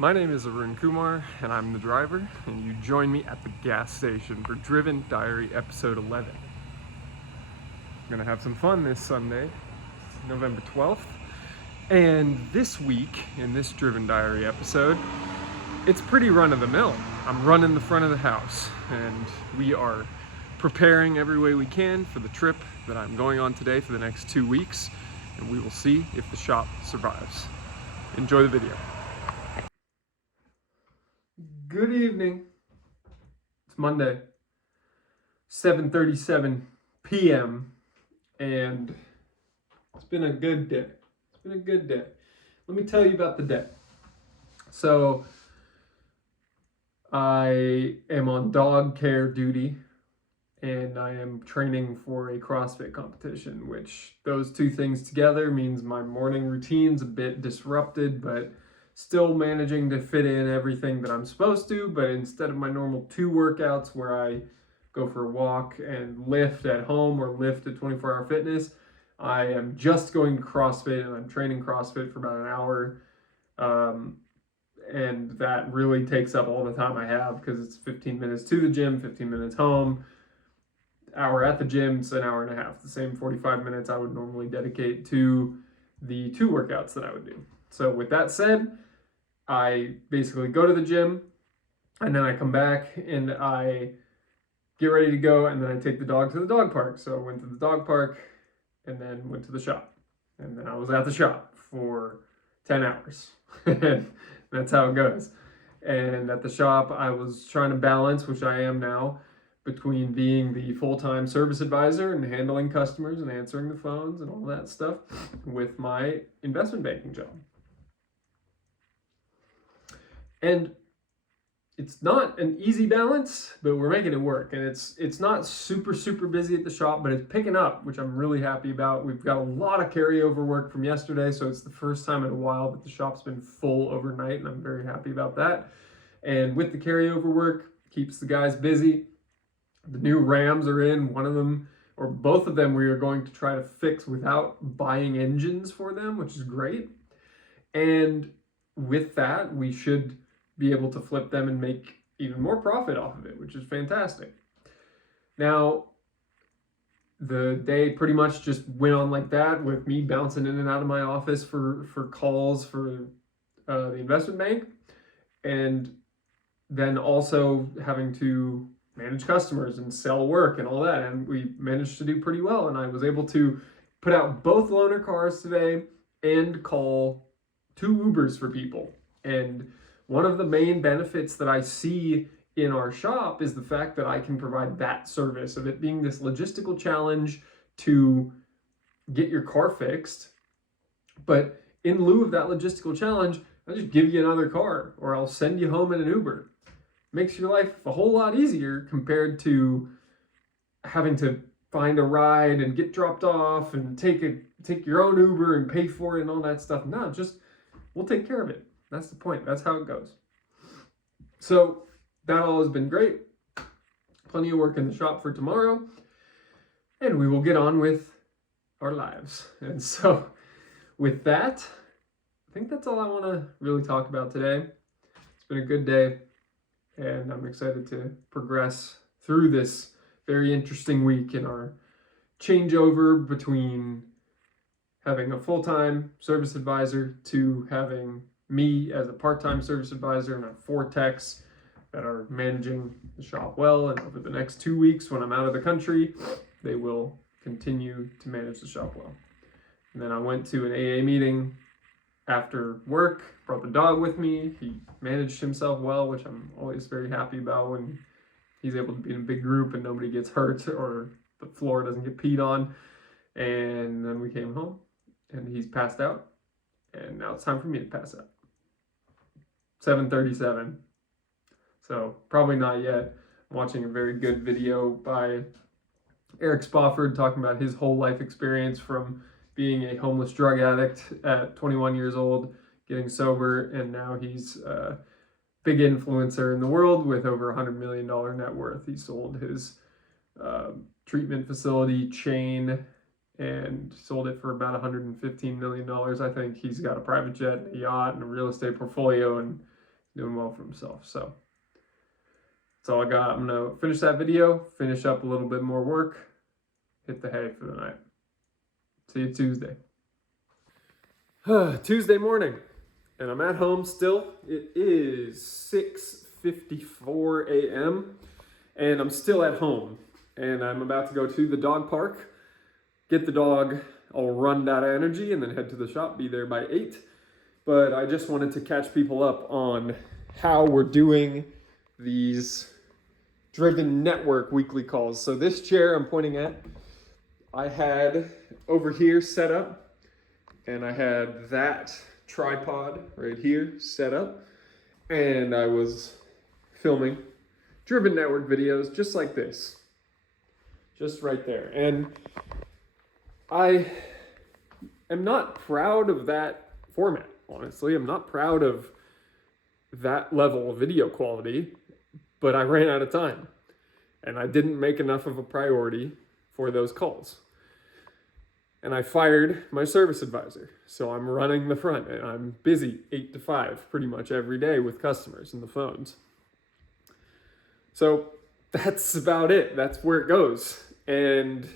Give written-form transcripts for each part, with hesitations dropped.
My name is Arun and I'm the driver, and you join me at the gas station for Driven Diary episode 11. I'm gonna have some fun this Sunday, November 12th, and this week, in this Driven Diary episode, it's pretty run-of-the-mill. I'm running the front of the house, and we are preparing every way we can for the trip that I'm going on today for the next 2 weeks, and we will see if the shop survives. Enjoy the video. Good evening. It's Monday, 7:37 p.m. and it's been a good day. Let me tell you about the day. So I am on dog care duty and I am training for a CrossFit competition, which those two things together means my morning routine's a bit disrupted, but still managing to fit in everything that I'm supposed to. But instead of my normal 2 workouts where I go for a walk and lift at home or lift at 24-hour fitness, I am just going to CrossFit, and I'm training CrossFit for about an hour. And that really takes up all the time I have because it's 15 minutes to the gym, 15 minutes home, hour at the gym, so an hour and a half. The same 45 minutes I would normally dedicate to the 2 workouts that I would do. So with that said, I basically go to the gym and then I come back and I get ready to go, and then I take the dog to the dog park. So I went to the dog park and then went to the shop, and then I was at the shop for 10 hours. That's how it goes. And at the shop I was trying to balance, which I am now, between being the full-time service advisor and handling customers and answering the phones and all that stuff with my investment banking job. And it's not an easy balance, but we're making it work. And it's not super busy at the shop, but it's picking up, which I'm really happy about. We've got a lot of carryover work from yesterday, so it's the first time in a while that the shop's been full overnight, and I'm very happy about that. And with the carryover work, keeps the guys busy. The new Rams are in. One of them, or both of them, we are going to try to fix without buying engines for them, which is great. And with that, we should be able to flip them and make even more profit off of it, which is fantastic. Now, the day pretty much just went on like that, with me bouncing in and out of my office for calls for the investment bank, and then also having to manage customers and sell work and all that. And we managed to do pretty well, and I was able to put out both loaner cars today and call 2 Ubers for people. And one of the main benefits that I see in our shop is the fact that I can provide that service of it being this logistical challenge to get your car fixed. But in lieu of that logistical challenge, I'll just give you another car, or I'll send you home in an Uber. Makes your life a whole lot easier compared to having to find a ride and get dropped off and take your own Uber and pay for it and all that stuff. No, just we'll take care of it. That's the point. That's how it goes. So that all has been great. Plenty of work in the shop for tomorrow, and we will get on with our lives. And so with that, I think that's all I want to really talk about today. It's been a good day, and I'm excited to progress through this very interesting week in our changeover between having a full-time service advisor to having me as a part-time service advisor, and I have 4 techs that are managing the shop well. And over the next 2 weeks, when I'm out of the country, they will continue to manage the shop well. And then I went to an AA meeting after work, brought the dog with me. He managed himself well, which I'm always very happy about when he's able to be in a big group and nobody gets hurt or the floor doesn't get peed on. And then we came home and he's passed out, and now it's time for me to pass out. 7:37, so probably not yet. I'm watching a very good video by Eric Spofford talking about his whole life experience from being a homeless drug addict at 21 years old, getting sober, and now he's a big influencer in the world with over $100 million net worth. He sold his treatment facility chain and sold it for about $115 million. I think he's got a private jet, a yacht, and a real estate portfolio, and doing well for himself. So that's all I got. I'm gonna finish that video, finish up a little bit more work, hit the hay for the night. See you Tuesday. Tuesday morning, and I'm at home still. It is 6:54 a.m. and I'm still at home, and I'm about to go to the dog park, get the dog all run out of energy, and then head to the shop, be there by 8. But I just wanted to catch people up on how we're doing these Driven Network weekly calls. So this chair I'm pointing at, I had over here set up, and I had that tripod right here set up, and I was filming Driven Network videos just like this, just right there. And I am not proud of that format, honestly. I'm not proud of that level of video quality, but I ran out of time, and I didn't make enough of a priority for those calls. And I fired my service advisor. So I'm running the front, and I'm busy 8 to 5 pretty much every day with customers and the phones. So that's about it. That's where it goes. And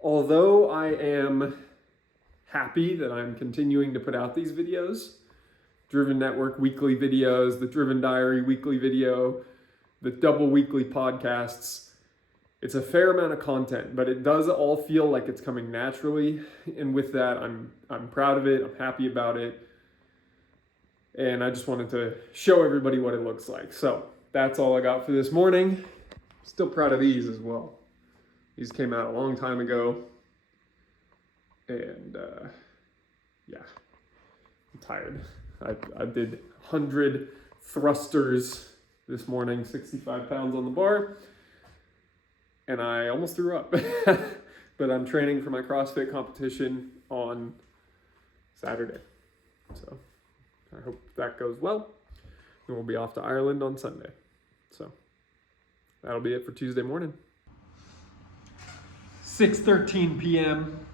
although I am happy that I'm continuing to put out these videos, Driven Network weekly videos, the Driven Diary weekly video, the double weekly podcasts, it's a fair amount of content, but it does all feel like it's coming naturally. And with that, I'm proud of it. I'm happy about it. And I just wanted to show everybody what it looks like. So that's all I got for this morning. Still proud of these as well. These came out a long time ago. And yeah, I'm tired. I did 100 thrusters this morning, 65 pounds on the bar. And I almost threw up. But I'm training for my CrossFit competition on Saturday. So I hope that goes well. And we'll be off to Ireland on Sunday. So that'll be it for Tuesday morning. 6:13 p.m.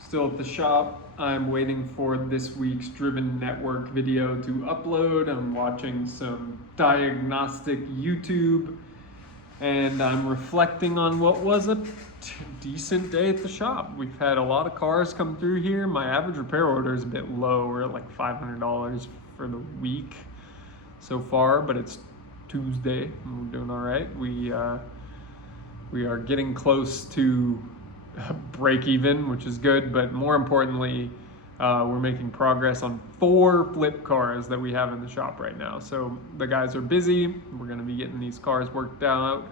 Still at the shop. I'm waiting for this week's Driven Network video to upload. I'm watching some diagnostic YouTube, and I'm reflecting on what was a decent day at the shop. We've had a lot of cars come through here. My average repair order is a bit low. We're at like $500 for the week so far, but it's Tuesday and we're doing all right. We are getting close to break even, which is good, but more importantly, we're making progress on 4 flip cars that we have in the shop right now. So the guys are busy. We're going to be getting these cars worked out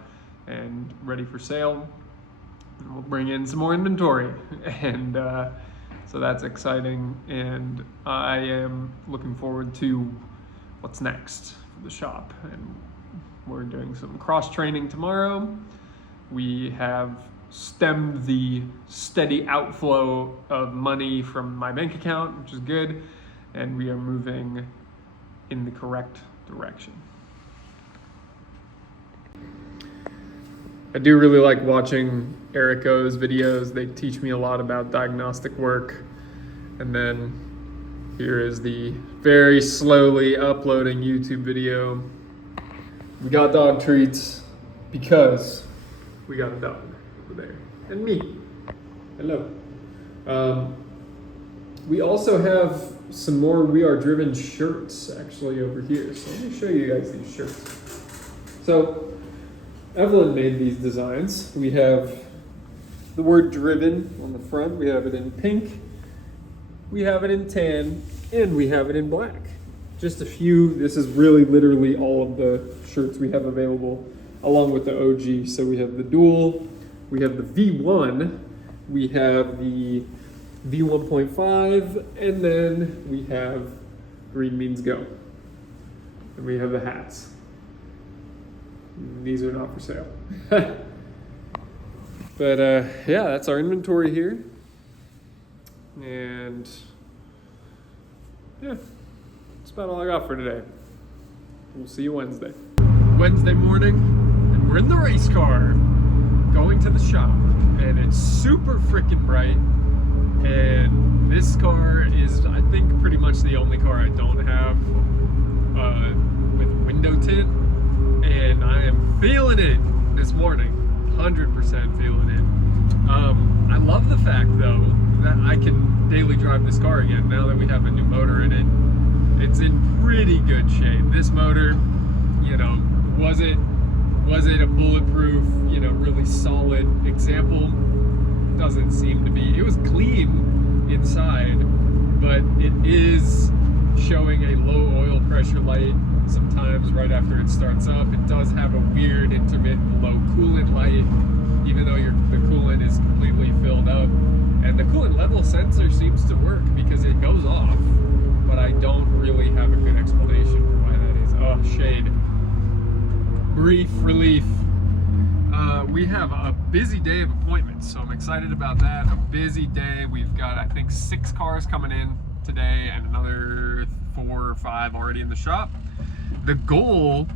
and ready for sale. And we'll bring in some more inventory, and so that's exciting. And I am looking forward to what's next for the shop. And we're doing some cross training tomorrow. We have stemmed the steady outflow of money from my bank account, which is good, and we are moving in the correct direction. I do really like watching Erico's videos. They teach me a lot about diagnostic work. And then here is the very slowly uploading YouTube video. We got dog treats because we got a dog over there, and me. Hello. We also have some more We Are Driven shirts actually over here. So let me show you guys these shirts. So Evelyn made these designs. We have the word driven on the front. We have it in pink, we have it in tan, and we have it in black. Just a few. This is really literally all of the shirts we have available, along with the OG. So we have the dual, we have the V1, we have the V1.5, and then we have Green Means Go. And we have the hats. These are not for sale. But yeah, that's our inventory here. And yeah, that's about all I got for today. We'll see you Wednesday. Wednesday morning, and we're in the race car going to the shop, and it's super freaking bright. And this car is, I think, pretty much the only car I don't have with feeling it this morning, 100% feeling it. I love the fact though that I can daily drive this car again now that we have a new motor in it. It's in pretty good shape. This motor, you know, was it a bulletproof, you know, really solid example? Doesn't seem to be. It was clean inside, but it is showing a low oil pressure light sometimes right after it starts up. It does have a weird intermittent low coolant light, even though the coolant is completely filled up. And the coolant level sensor seems to work because it goes off, but I don't really have a good explanation for why that is. Oh, shade. Brief relief. We have a busy day of appointments, so I'm excited about that. A busy day. We've got, I think, 6 cars coming in today and another 4 or 5 already in the shop. The goal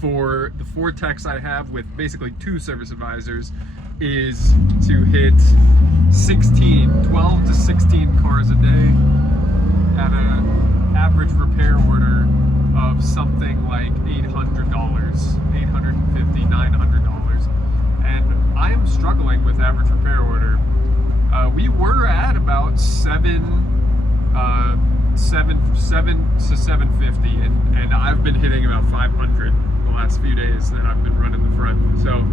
for the 4 techs I have with basically 2 service advisors is to hit 12 to 16 cars a day at an average repair order of something like $800, $850, $900. And I am struggling with average repair order. We were at about 7 to 750, and I've been hitting about 500 the last few days that I've been running the front. So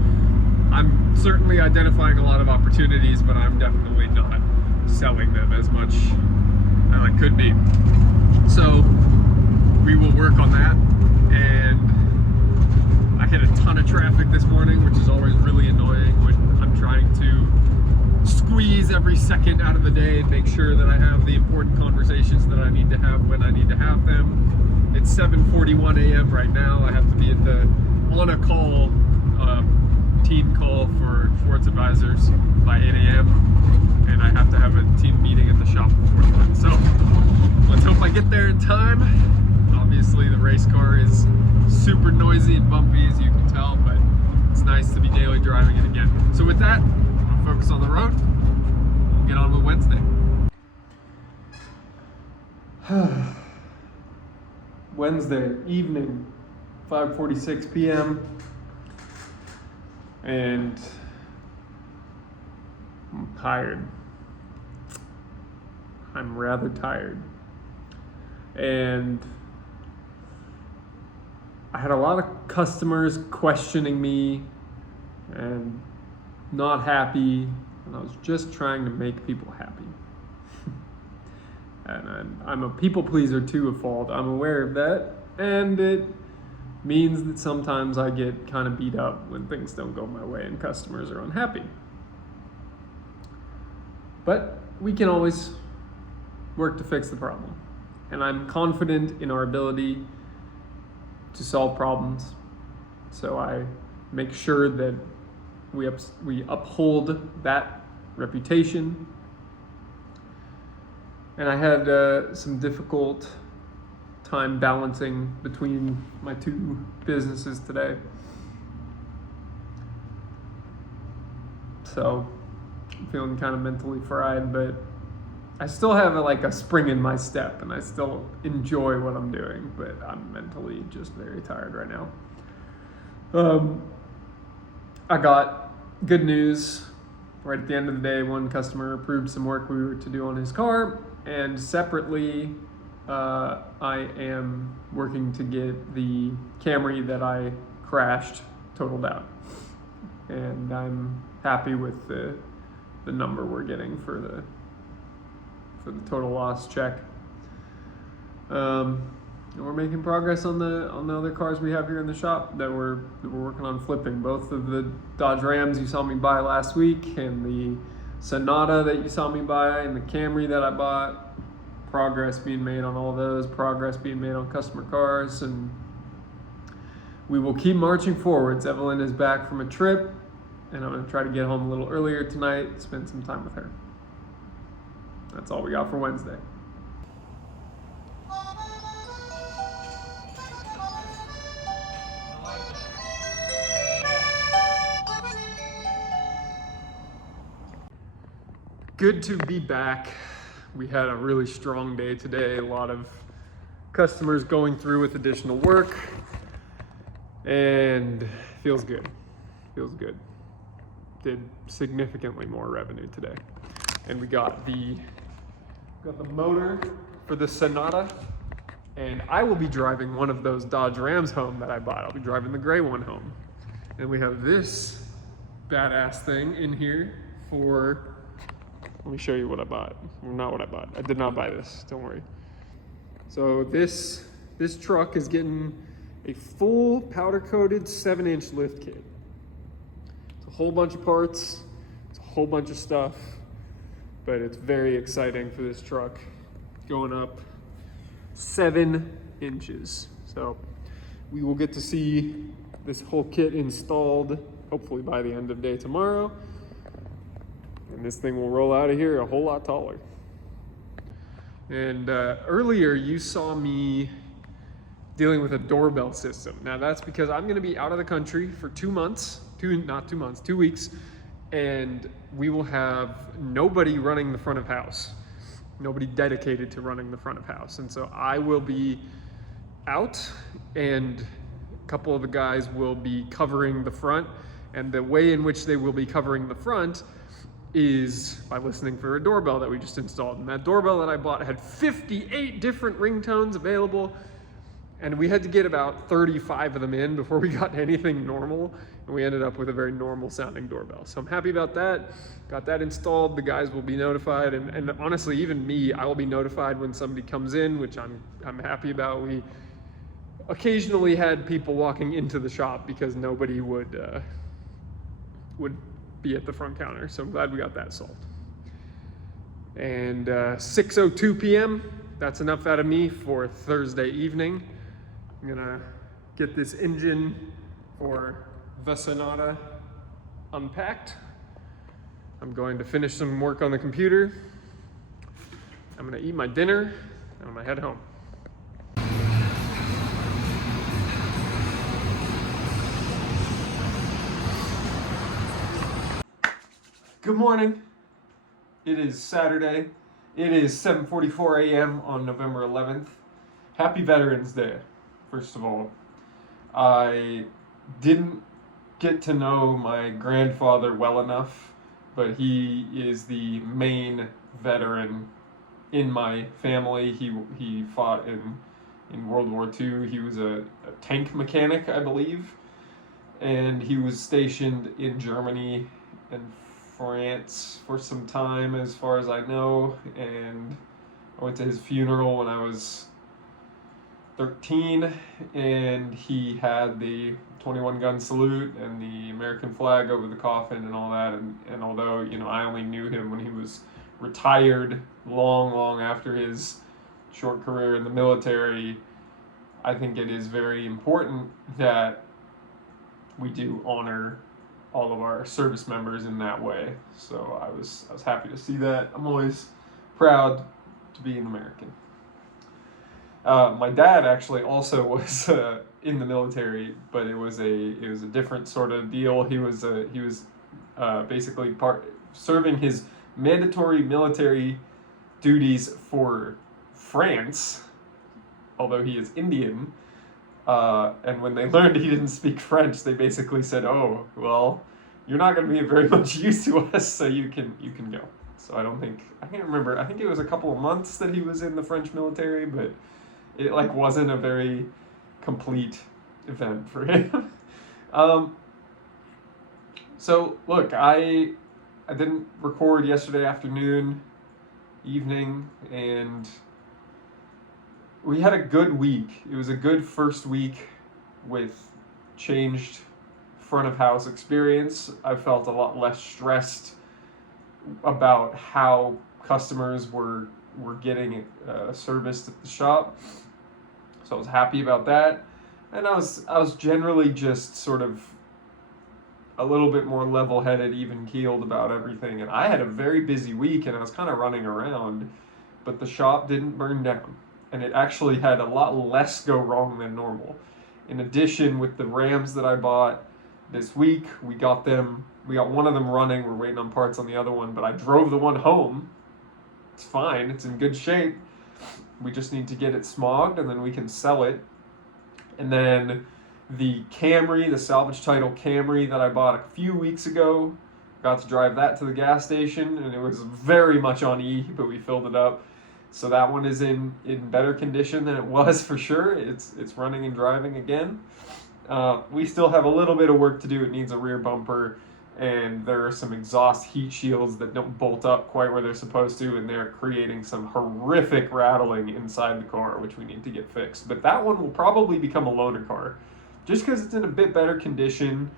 I'm certainly identifying a lot of opportunities, but I'm definitely not selling them as much as I could be. So we will work on that. And I hit a ton of traffic this morning, which is always really annoying when I'm trying to squeeze every second out of the day and make sure that I have the important conversations that I need to have when I need to have them. It's 7:41 a.m. right now. I have to be on a call, team call for Schwartz Advisors by 8 a.m. and I have to have a team meeting at the shop before then. So let's hope I get there in time. Obviously the race car is super noisy and bumpy, as you can tell, but it's nice to be daily driving it again. So with that, I'm gonna focus on the road. We'll get on with Wednesday. Wednesday evening, 5:46 p.m. and I'm tired. I'm rather tired. And I had a lot of customers questioning me and not happy, and I was just trying to make people happy. And I'm a people pleaser to a fault. I'm aware of that, and it means that sometimes I get kind of beat up when things don't go my way and customers are unhappy. But we can always work to fix the problem, and I'm confident in our ability to solve problems. So I make sure that we uphold that reputation. And I had some difficult time balancing between my 2 businesses today. So I'm feeling kind of mentally fried, but I still have a spring in my step and I still enjoy what I'm doing, but I'm mentally just very tired right now. I got good news right at the end of the day. One customer approved some work we were to do on his car, and separately I am working to get the Camry that I crashed totaled out, and I'm happy with the number we're getting for the total loss check. And we're making progress on the other cars we have here in the shop that we're working on flipping. Both of the Dodge Rams you saw me buy last week, and the Sonata that you saw me buy, and the Camry that I bought. Progress being made on all those, progress being made on customer cars, and we will keep marching forwards. Evelyn is back from a trip, and I'm going to try to get home a little earlier tonight, spend some time with her. That's all we got for Wednesday. Good to be back. We had a really strong day today. A lot of customers going through with additional work. and feels good. Feels good. Did significantly more revenue today. And we got the motor for the Sonata, and I will be driving one of those Dodge Rams home that I bought. I'll be driving the gray one home. And we have this badass thing in here for, let me show you what I bought. Well, not what I bought. I did not buy this, don't worry. So this truck is getting a full powder coated 7-inch lift kit. It's a whole bunch of parts, it's a whole bunch of stuff, but it's very exciting for this truck. Going up 7 inches. So we will get to see this whole kit installed hopefully by the end of day tomorrow. And this thing will roll out of here a whole lot taller. And earlier you saw me dealing with a doorbell system. Now that's because I'm gonna be out of the country for 2 months, 2 weeks, and we will have nobody running the front of house, nobody dedicated to running the front of house. And so I will be out, and a couple of the guys will be covering the front. And the way in which they will be covering the front is by listening for a doorbell that we just installed. And that doorbell that I bought had 58 different ringtones available, and we had to get about 35 of them in before we got anything normal, and we ended up with a very normal sounding doorbell. So I'm happy about that. Got that installed. The guys will be notified, and honestly, even me, I will be notified when somebody comes in, which I'm happy about. We occasionally had people walking into the shop because nobody would be at the front counter, so I'm glad we got that solved. And 6:02 p.m., that's enough out of me for Thursday evening. I'm gonna get this engine for the Sonata unpacked. I'm going to finish some work on the computer. I'm gonna eat my dinner, and I'm gonna head home. Good morning. It is Saturday. It is 7:44 a.m. on November 11th. Happy Veterans Day, first of all. I didn't get to know my grandfather well enough, but he is the main veteran in my family. He fought in World War II. He was a tank mechanic, I believe, and he was stationed in Germany and France for some time, as far as I know, and I went to his funeral when I was 13, and he had the 21 gun salute and the American flag over the coffin and all that, and although, you know, I only knew him when he was retired long after his short career in the military, I think it is very important that we do honor all of our service members in that way. So I was happy to see that. I'm always proud to be an American. My dad actually also was in the military, but it was a different sort of deal. He was basically serving his mandatory military duties for France, although he is Indian. And when they learned he didn't speak French, they basically said, "Oh, well, you're not going to be very much use to us, so you can go." So I can't remember. I think it was a couple of months that he was in the French military, but it wasn't a very complete event for him. So look, I didn't record yesterday evening, and we had a good week. It was a good first week with changed front of house experience. I felt a lot less stressed about how customers were getting serviced at the shop. So I was happy about that. And I was generally just sort of a little bit more level-headed, even-keeled about everything. And I had a very busy week, and I was kind of running around, but the shop didn't burn down. And it actually had a lot less go wrong than normal. In addition, with the Rams that I bought this week, we got one of them running. We're waiting on parts on the other one, but I drove the one home. It's fine. It's in good shape. We just need to get it smogged, and then we can sell it. And then the Camry, the salvage title Camry that I bought a few weeks ago. Got to drive that to the gas station, and it was very much on E, but we filled it up. So that one is in better condition than it was for sure. It's running and driving again. We still have a little bit of work to do. It needs a rear bumper, and there are some exhaust heat shields that don't bolt up quite where they're supposed to, and they're creating some horrific rattling inside the car, which we need to get fixed. But that one will probably become a loaner car, just because it's in a bit better condition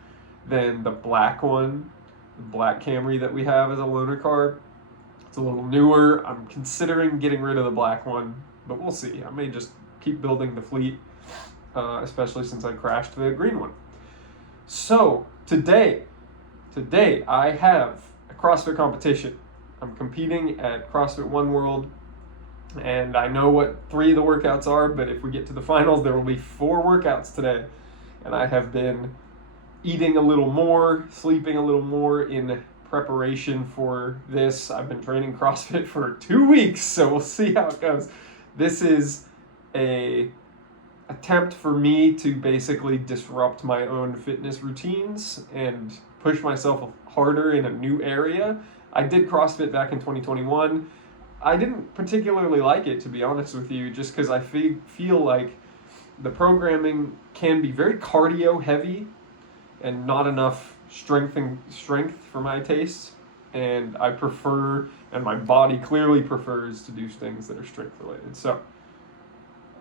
than the black one. The black Camry that we have as a loaner car. It's a little newer. I'm considering getting rid of the black one, but we'll see. I may just keep building the fleet, especially since I crashed the green one. So today I have a CrossFit competition. I'm competing at CrossFit One World, and I know what 3 of the workouts are, but if we get to the finals, there will be 4 workouts today. And I have been eating a little more, sleeping a little more in preparation for this. I've been training CrossFit for 2 weeks, so we'll see how it goes. This is a attempt for me to basically disrupt my own fitness routines and push myself harder in a new area. I did CrossFit back in 2021. I didn't particularly like it, to be honest with you, just because I feel like the programming can be very cardio heavy and not enough strength for my taste. And I prefer, and my body clearly prefers, to do things that are strength related. So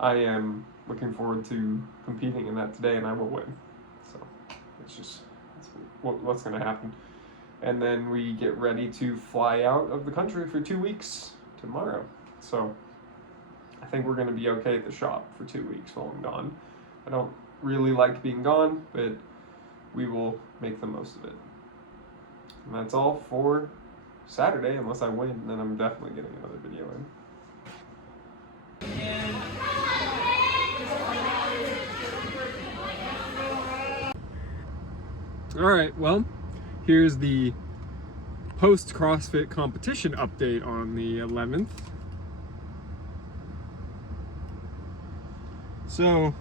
I am looking forward to competing in that today, and I will win. So that's what's going to happen. And then we get ready to fly out of the country for 2 weeks tomorrow. So I think we're going to be okay at the shop for 2 weeks while I'm gone. I don't really like being gone, but we will make the most of it. And that's all for Saturday. Unless I win, then I'm definitely getting another video in. All right, well, here's the post CrossFit competition update on the 11th. So,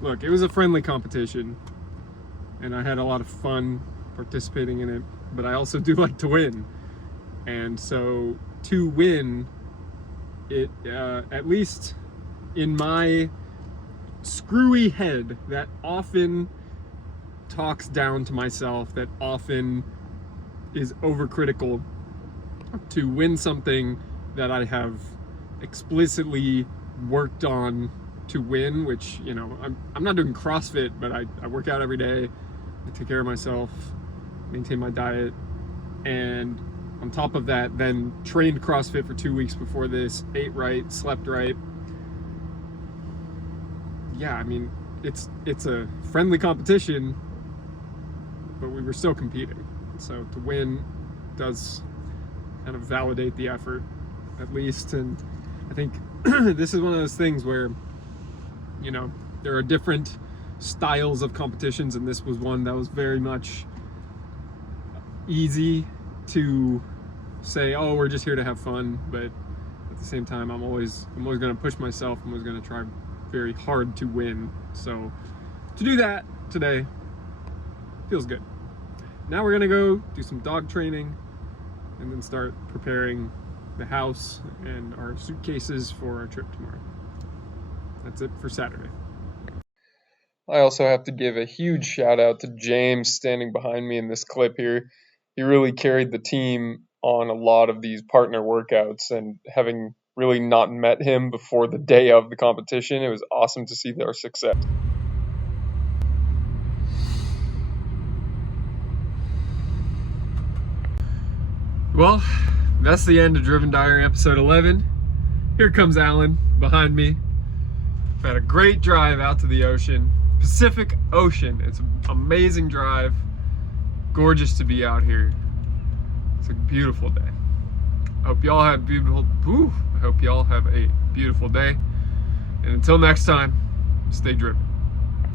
look, it was a friendly competition, and I had a lot of fun participating in it, but I also do like to win. And so, to win, it, at least in my screwy head that often talks down to myself, that often is overcritical, to win something that I have explicitly worked on to win, which, you know, I'm not doing CrossFit, but I work out every day, I take care of myself, maintain my diet, and on top of that, then trained CrossFit for 2 weeks before this, ate right, slept right. Yeah, I mean, it's a friendly competition, but we were still competing. So to win does kind of validate the effort, at least. And I think this is one of those things where, you know, there are different styles of competitions, and this was one that was very much easy to say, oh, we're just here to have fun, but at the same time, I'm always going to push myself. I'm always going to try very hard to win. So to do that today feels good. Now we're gonna go do some dog training and then start preparing the house and our suitcases for our trip tomorrow. That's it for Saturday. I also have to give a huge shout out to James standing behind me in this clip here. He really carried the team on a lot of these partner workouts, and having really not met him before the day of the competition, it was awesome to see their success. Well, that's the end of Driven Diary episode 11. Here comes Alan behind me. We've had a great drive out to the ocean, Pacific Ocean. It's an amazing drive. Gorgeous to be out here. It's a beautiful day. I hope y'all have I hope y'all have a beautiful day. And until next time, stay driven.